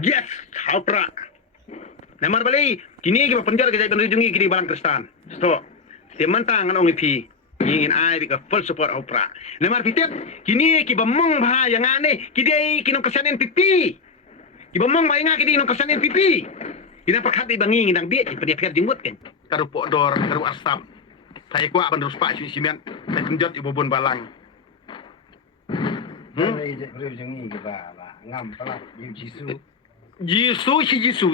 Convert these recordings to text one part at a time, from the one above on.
Yes, haupra. Namar bali, kini kita penjara kita penunjungi kini balang kristan. Sto, semantang anong ipi. Ingin ai bika full support haupra. Namar pitip, kini kita mong bah yang aneh, kidai kinong kesanin pipi. Kita mong bah yang kini kinong kesanin pipi. Kita perkat ibangi ngidang dia, dia piat jenggut kan. Karu podor, karu asap. Saya kuat bandar sepak cuci simen, saya kenjot ibu bun balang. Berujungi kita ngam pala Jisu. Jisu.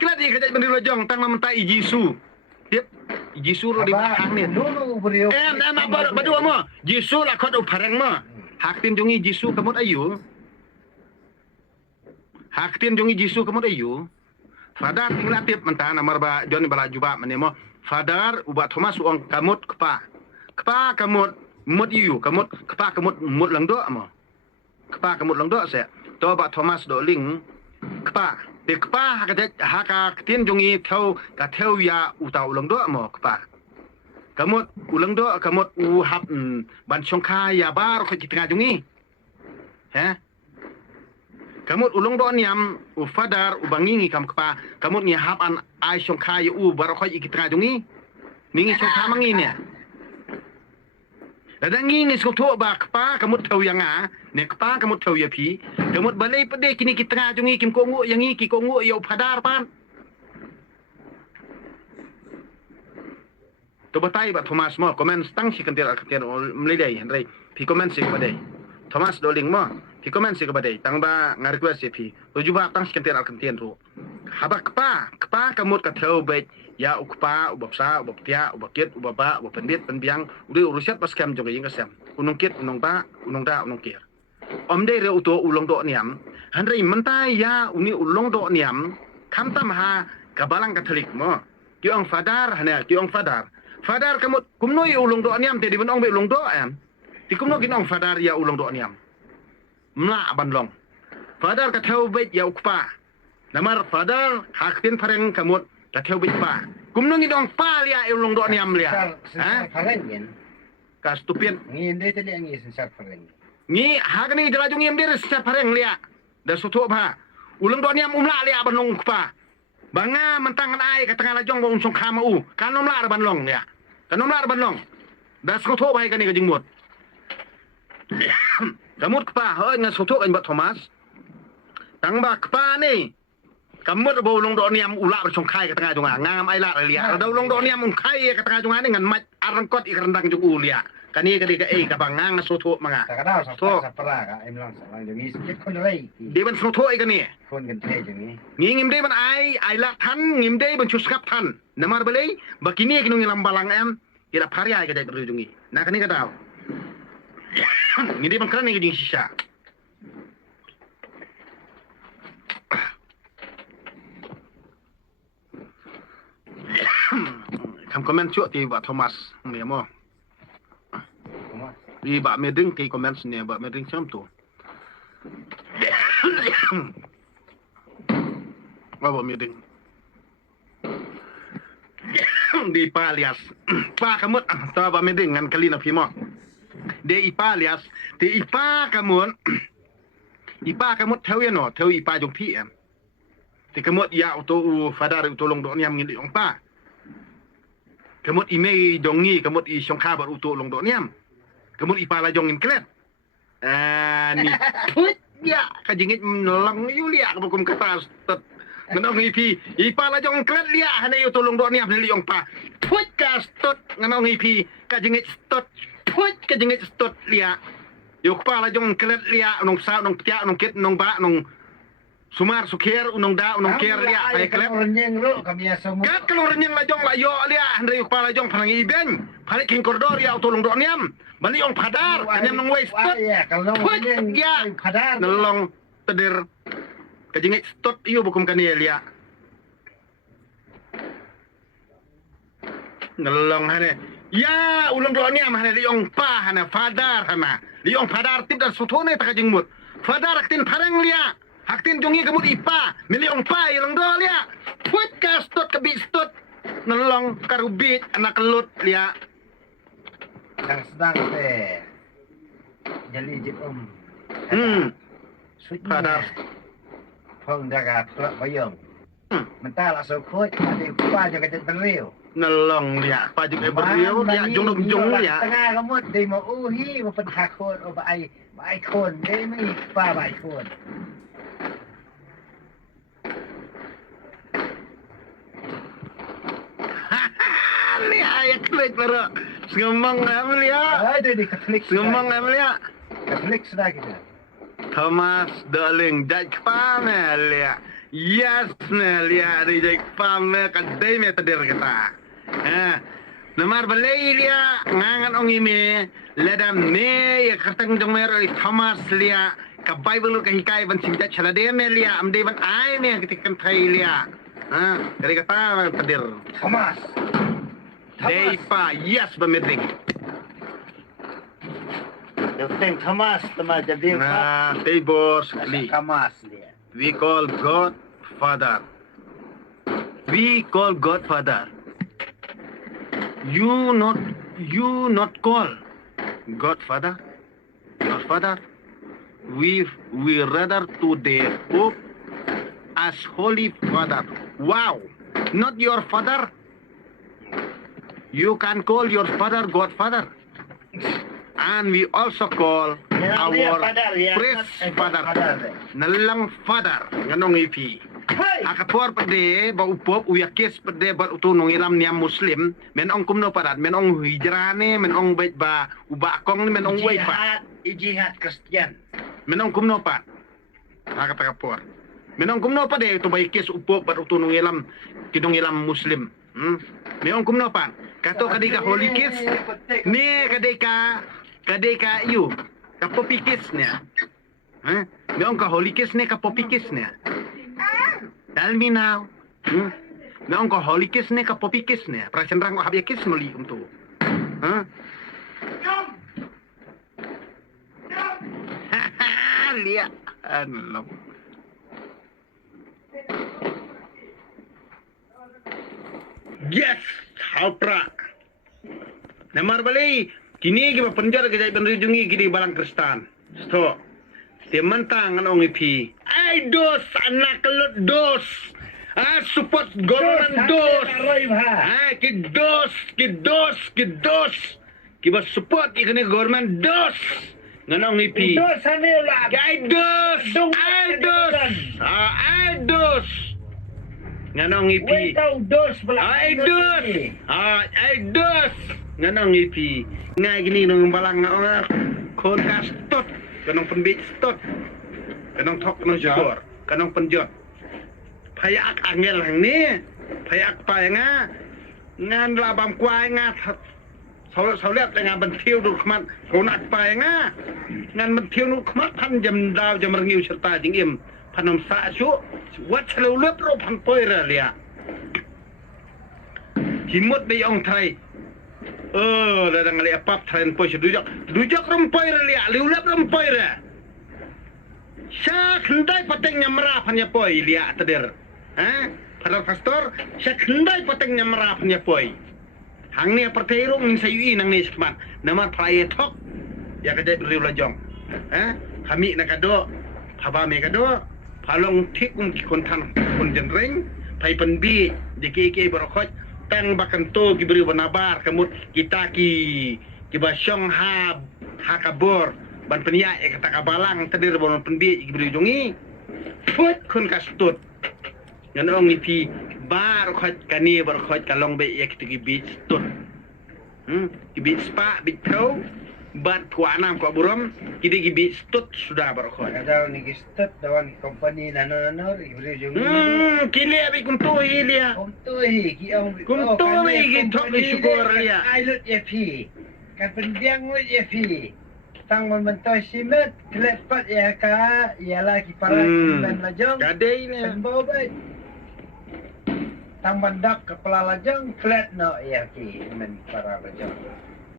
Kila dia kerja bandar lojong, tang mentai Jisu. Tiap Jisu ro di hang ni. Apa berdua mo? Jisu lah kau tu pareng mo. Hak tim jongi Jisu kamu ayu. Hak tim jongi Jisu kamu ayu. Fadar tinggal tiap mentah namar ba Johnny bala juba menemo. Fadar ubat Thomas uang kamut kepa kamut mut iu kamut kepa kamut mut lang do mo. Kepa kamut lang do se. To ba Thomas do ling kepa. De kepa haka tin jongi thau ka thau ya utau lang do mo kepa. Kamut ulang do kamut u hap ban songkha ya bar ko kitanga jongi. He? Kamut ulung do niam u fadar u bangingi kam kepa kamut ni hap an ai songkha ya u bar ko kitanga jongi. Ningi songkha mangi ne. Dadang ngi skoto ba kepa kamut thau yang a ne kepa kamut thau ya pi kamut balai pede kini kitanga jongi kim kongu yang ki kongu yo fadar pan. To batai ba Thomas mo komen stang si kantir mlidai Henry pi komen si badai Thomas doling mo pi komen si badai tang ba ngar request si pi to juba tang si kantir tu haba kepa kamut ka thau bet ya ukpa ubapsa ubaptia ubakit ubaba ubapendit penbiang udah urusiat pas kem jogi ka sem unong kit unong ba unong da unong kir om dei re uto ulong do niam Henry mentai ya uni ulong do niam kamtam ha kabalang katolik mo kiong fadar hanya kiong Fadar kamut kumnoi ulung do niam te di benong be ulung do am. Ti kumno kinong fadar ya ulung do niam. Mla banlong. Fadar ka thau bet ya ukpa. Namar fadar haktin pareng kamut ka thau bet pa. Kumno kinong pa ya ulung do niam lia. Ha? Pareng Ka stupid. Ngi ndai tadi ngi sensar pareng. Ngi hagni jelajung yem dir sensar pareng lia. Da sutu ba. Ulung do niam umla lia banlong ukpa. Banga mentangan ai ka tengah lajong bong song khama u. Kanom la banlong ya. Kanom lar banlong. Das koto bai kani kajing mut. Kamut kpa hoy ngas koto kan bat Thomas. Tang ba kpa ni. Kamut bo long do niam ula song khai ka tengah junga ngam ai la lia. Do long do niam khai ka tengah junga ni ngan mat arangkot ikrandang jung ulia. Kani kadi ka ka bangang soto manga. Takada sa para ka em lang sa lang jungi sikit kon rai. Di ban soto ikani. Kon kan te jungi. Ngim de ban ai la than ngim de ban chuskap than. Namar balai bakini kinung ilam balang em kira paria ka dai berujungi. Nah kani ka daw. Ngidi ban kan ngi sisa. Kam komen chu ti ba Thomas me mo. Di ba me ding ti komen ne ba me ding cham tu. Ba me ding. Di palias pa kamut ta ba meding ngan kalina pimo de ipalias te ipa kamut theu ya no theu ipa jong pi em te kamut ya auto u fadar auto long do niam ngi ong pa kamut ime dongi kamut i songkha bar auto long do niam kamut ipa la jong in klet ni put ya ka jingit long yulia ka bukum kata nganong ipa la jong klet lia hane yo tolong do niam li ong pa put ka stot nganong ka jingit stot put ka jingit stot lia yo pa la jong klet lia nong sa nong tia nong kit nong ba nong sumar sukher unong da unong ker lia ay klet nyeng ro kami asamu kat kalor nyeng la jong la yo lia hane yo pa la jong panang iben hane king koridor ya tolong do niam bali ong padar kanyam nong wei stot put ya padar nalong teder kajingit stot iyo bukum kanelia nalong hane ya ulong do niam hane liong pa hane fadar hana liong fadar tip dan sotone ta kajing mut fadar aktin pareng lia haktin jongi kamut ipa miliong pa ilong do lia put ka stot kabi stot nalong karubit anak kelut lia yang sedang teh jeli jip Father. Phong daga plak bayang. Mentah lah sokot ada kuah juga jadi beriu. Nalong lia, pa juga beriu lia, jung lia. Tengah kamu dia mau uhi mau pentakut oh baik kon dia mai pa baik kon. Lia ya klik baru. Ngomong am lia. Ada di Katolik. Ngomong am lia. Katolik sudah kita. Thomas Darling, Jack Palmer lia. Yes na lia di Jack Palmer kadai me tadir kita. Namar balai lia ngangan ong ime ledam me ya katang jomer Thomas lia ka Bible ka hikai ban sinja chalade me lia amde ban ai me ketikan thai lia. Dari kata tadir. Thomas. Dei pa yes bamedring. Dokter Thomas teman jadi Dei bos li. Thomas dia. We call God Father. We call God Father. You not call God Father. Your Father. We rather to the Pope as Holy Father. Wow, not your Father. You can call your Father God Father. And we also call our priest Father. Nalang Father. Nganong ipi. Akapor pade ba upop uyakis pade ba utunong ilam niya Muslim men ong kumno parat men ong hijrane men ong bait ba uba kong men ong waifa Jihad Kristian. men ong kumno pat akapor men ong kumno pade to ba ikis upop ba utunong ilam kidong ilam Muslim men ong kumno pat kato kadika holy kiss ne kadika you kapopikis niya men ong ka holy kiss ne kapopikis niya. Tell me now. Meong ko holy kiss ne ka popi kiss ne. Prasendrang ko habya kiss muli umtu. Lihat. Ano. Yes, hautra. Namar bali kini giba penjara ke jai benrijungi gidi balang kristan. Sto. Temantang anong ipi. Ay dos anak kelot dos. Support government dos. Kidos. Kiba support ikani government dos. Nganong ipi. Dos ane ulah. Ay dos. Ay dos. Nganong ipi. Tahu dos belah. Ay dos. Nganong ipi. Ngai gini nung balang kon kastot. Kanong pembit stot. Kanong thok kanong syukur. Kanong penjot. Payak angel lang ni. Payak pa nga. Ngan labam kuai nga. Sauliat nga bantiw dulu kemat. Konak pa nga. Ngan bantiw dulu kemat. Pan jam daw jam rengiw serta jingim. Panom sa su. Wat selulap ro pan poira lia. Himut di ong thai. Dadang ali apap tren pois dujak rompoy lia liulap rompoy ra sya kendai patengnya merah panya poi lia tadir padar pastor sya kendai patengnya merah panya poi hang ni pertero ning sayui nang ni semat nama praye tok ya kadai beriu lajong kami nak kado phaba me kado phalong thik kon tan kon jenreng pai penbi dike barokot tang bakan to kiberi banabar kamut kita ki basyong ha kabor ban penia kata kabalang tadir bon penbi kiberi jongi put kun kastut nganong ipi bar khot kani bar khot kalong be ek tigi bit stut kibit spa bit kau bat kuanam ko buram kidi gibi stut sudah bar khot Ada ni stut dawan company nano ibri jung. Kili abi kuntu ilia Kumtuhi ki ang Kumtuhi ki thok syukur lia. Ailut yepi. Kan pendiang lut yepi. Tangon mentoy simet klepat ya ka ialah ki para kiman lajong. Kadai ni Sembo baik. Tang bandak kepala lajong flat no ya ki men para lajong.